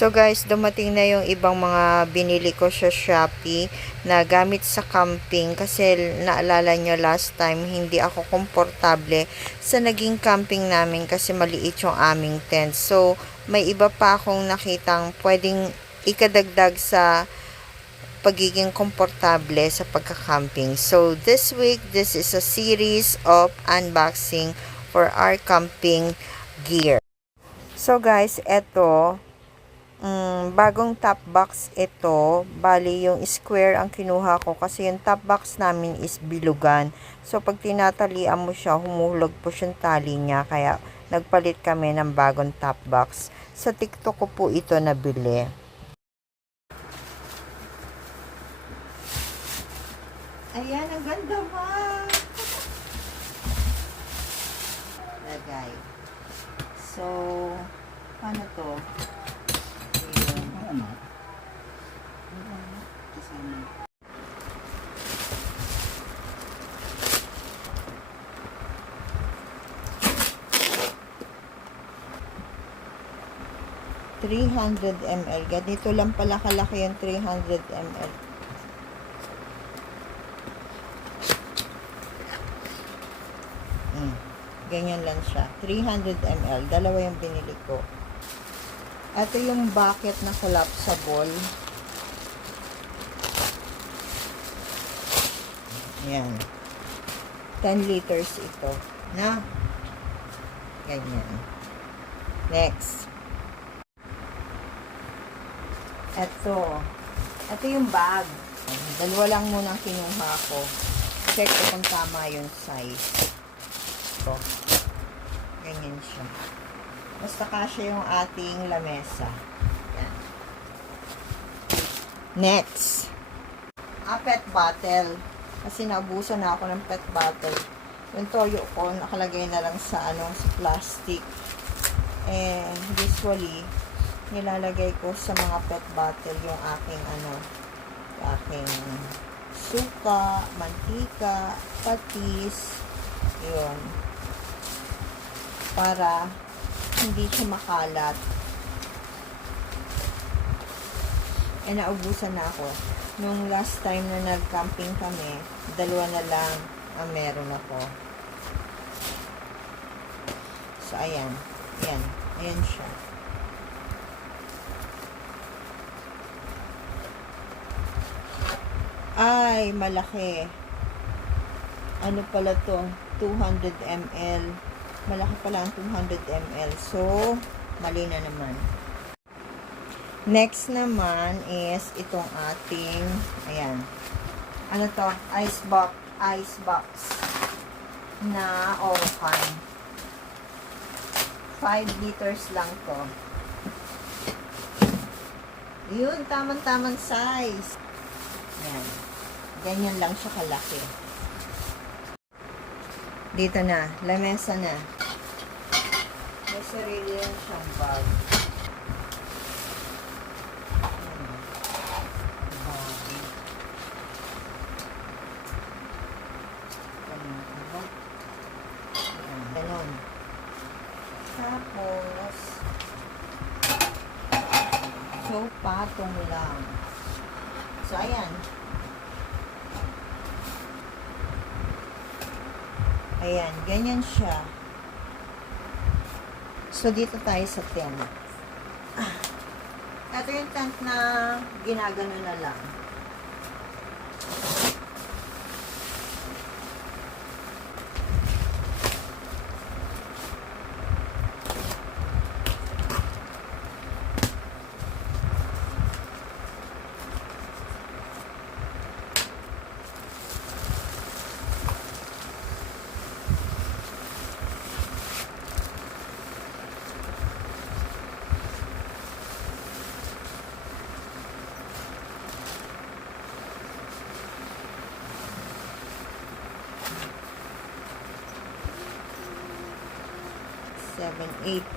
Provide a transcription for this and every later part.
So guys, dumating na yung ibang mga binili ko sa Shopee na gamit sa camping kasi naalala nyo last time hindi ako komportable sa naging camping namin kasi maliit yung aming tent. So may iba pa akong nakitang pwedeng ikadagdag sa pagiging komportable sa pagka-camping. So this week, this is a series of unboxing for our camping gear. So guys, eto bagong top box ito. Bali, yung square ang kinuha ko kasi yung top box namin is bilugan. So, pag tinatalian mo siya, humuhulog po siyang tali niya. Kaya, nagpalit kami ng bagong top box. Sa TikTok ko po ito nabili. Ayan, ang ganda ba? Lagay. So, paano to? Ano? Kasama. $300 ml. Ganito lang pala kalaki yung 300 ml. Ganyan lang siya. 300 ml. Dalawa yung binili ko. Ito yung bucket na collapsible. Ayan. 10 liters ito. Na? Ganyan. Next. Ito yung bag. Dalawa lang muna ang kinuha ko. Check ko kung tama yung size. Ito. Ganyan siya. Basta kasya yung ating lamesa. Yan. Next. Pet bottle. Kasi naubusan na ako ng pet bottle. Yung toyo ko, nakalagay na lang sa, sa plastic. Usually, nilalagay ko sa mga pet bottle yung aking suka, mantika, patis, yun. Para hindi siya makalat. Naubusan na ako. Nung last time na nag-camping kami, dalawa na lang ang meron ako. So, ayan. Ayan. Ayan siya. Ay, malaki. Ano pala to? 200 ml. Malaki pala ang 200 ml. So, mali na naman. Next naman is itong ating, ayan. Ano to? Ice box na Orocan. 5 liters lang to. Yun, tamang-tamang size. Ayan. Ganyan lang siya kalaki. Dito na. Lamesa na. May sarili yan siyang bag. Ganon. Tapos, so, patong lang. So, ayan. Ayan, ganyan siya. So, dito tayo sa tent. Ito yung tent na ginagano na lang.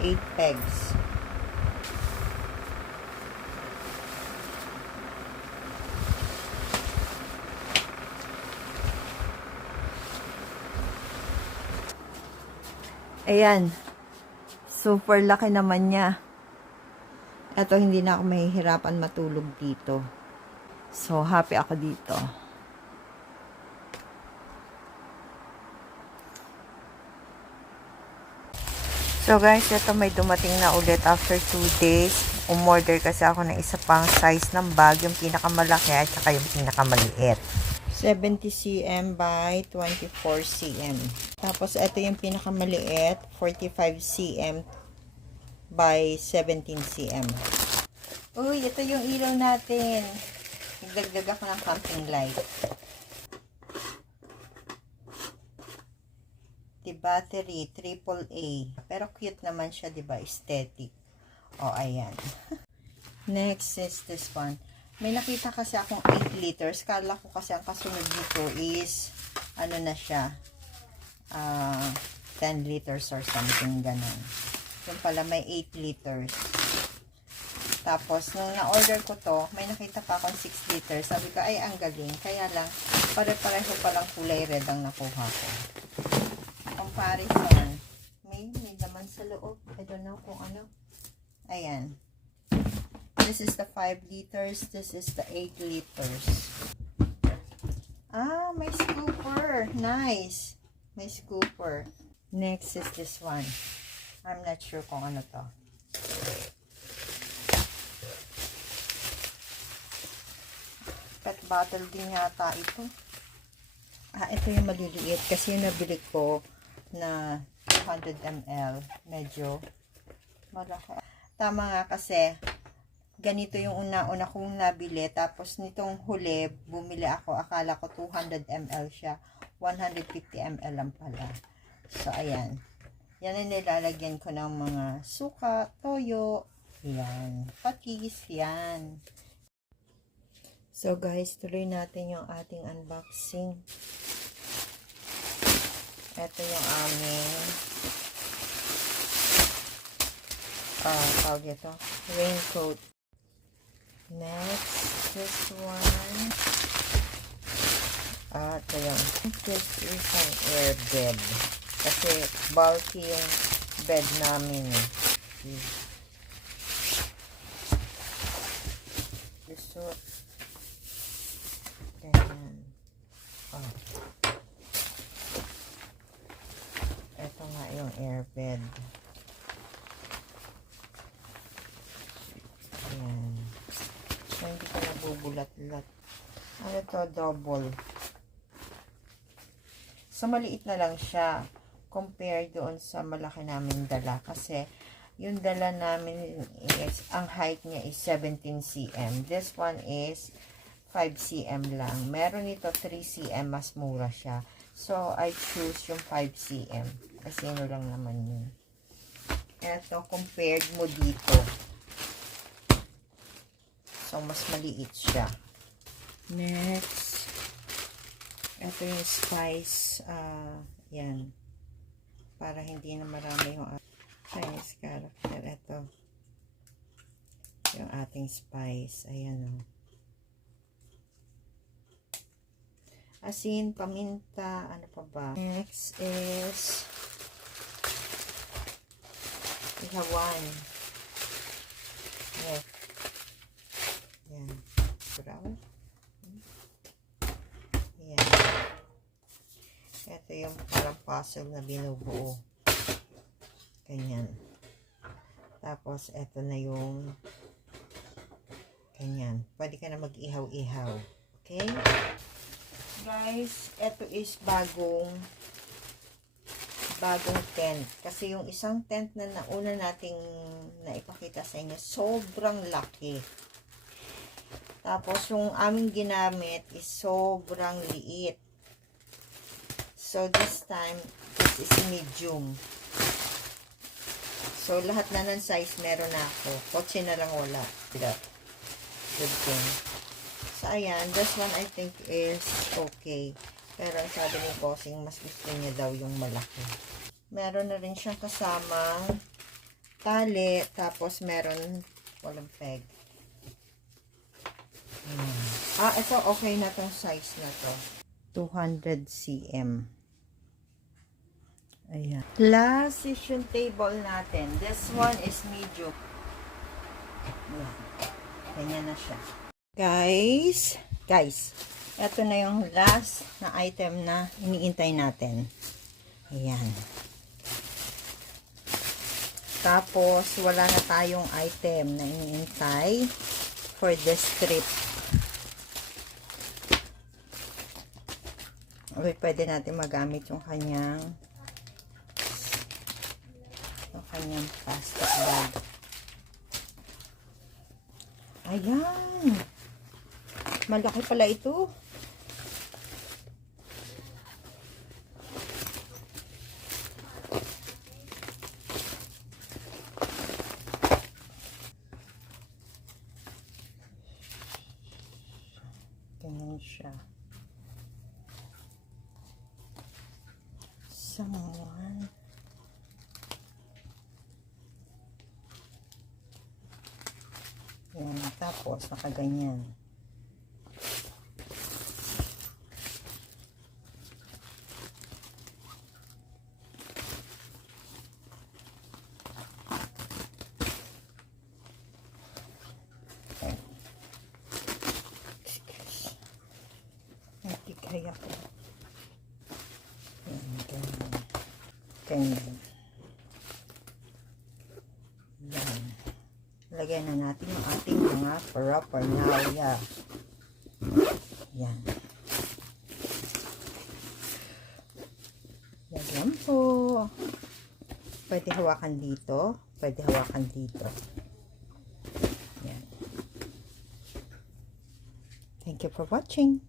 Eight pegs. Ayan. Super laki naman niya. Eto, hindi na ako mahihirapan matulog dito. So, happy ako dito. So guys, ito may dumating na ulit after 2 days. Umorder kasi ako ng isa pang size ng bag, yung pinakamalaki at saka yung pinakamaliit. 70 cm by 24 cm. Tapos ito yung pinakamaliit, 45 cm by 17 cm. Uy, ito yung ilaw natin. Nagdagdag ako ng camping light. The battery, AAA. Pero cute naman siya, diba? Aesthetic. O, ayan. Next is this one. May nakita kasi akong 8 liters. Kala ko kasi ang kasunod dito is, ano na siya, 10 liters or something, ganun. Yung pala may 8 liters. Tapos, nung na-order ko to, may nakita pa akong 6 liters. Sabi ko, ay, ang galing. Kaya lang, pare-pareho palang kulay red ang nakuha ko. Comparison. May laman sa loob. I don't know kung ano. Ayan. This is the 5 liters. This is the 8 liters. Ah, may scooper. Nice. May scooper. Next is this one. I'm not sure kung ano to. Pet bottle din yata ito. Ah, ito yung maliliit. Kasi yung nabili ko na 200 ml. Medyo malaki. Tama nga kasi ganito yung una kong nabili. Tapos nitong huli, bumili ako. Akala ko 200 ml siya. 150 ml lang pala. So, ayan. Yan ang nilalagyan ko ng mga suka, toyo. Yan. Patis. Yan. So, guys, tuloy natin yung ating unboxing. Ito yung aming tawag ito, raincoat. Next, this one. Ito yung, this is an air bed. Kasi bulky yung bed namin. So, ganyan. Ito nga yung airbed. Ayan. So, hindi ko nabubulat-lat. Ano to? Double. So, maliit na lang siya compared doon sa malaki namin dala. Kasi, yung dala namin is, ang height niya is 17 cm. This one is 5 cm lang. Meron ito 3 cm, mas mura siya. So, I choose yung 5 cm. Kasi ano lang naman yun. Eto, compared mo dito. So, mas maliit siya. Next. Eto yung spice. Yan. Para hindi na marami yung Chinese character. Eto. Yung ating spice. Ayan o. Asin, paminta, ano pa ba? Next is ihawan. Yes. Yan. Brown. Yan. Ito yung parang puzzle na binubuo. Ganyan. Tapos, ito na yung ganyan. Pwede ka na mag-ihaw-ihaw. Okay? Guys, ito is bagong tent. Kasi yung isang tent na nauna nating naipakita sa inyo, sobrang laki. Tapos, yung aming ginamit is sobrang liit. So, this time, this is medium. So, lahat na ng size meron na ako. Kotse na lang wala. Good thing. So, ayan. This one, I think, is okay. Pero, sabi ni Bossing, mas gusto niya daw yung malaki. Meron na rin siyang kasamang tali. Tapos, meron walang peg. Ito, okay na tong size na to. 200 cm. Ayan. Last is yung table natin. This one is medium. Ayan. Ganyan na siya. Guys, ito na yung last na item na iniintay natin. Ayan. Tapos, wala na tayong item na iniintay for this trip. Okay, pwede natin magamit yung kanyang plastic bag. Ayan. Malaki pala ito. Ganyan siya. Someone. Yan, tapos nakaganyan. Kaya ko. Ganyan. Yan. Lagyan na natin yung ating mga paraphernalia. Yan. Yan po. Pwede hawakan dito. Pwede hawakan dito. Yan. Thank you for watching.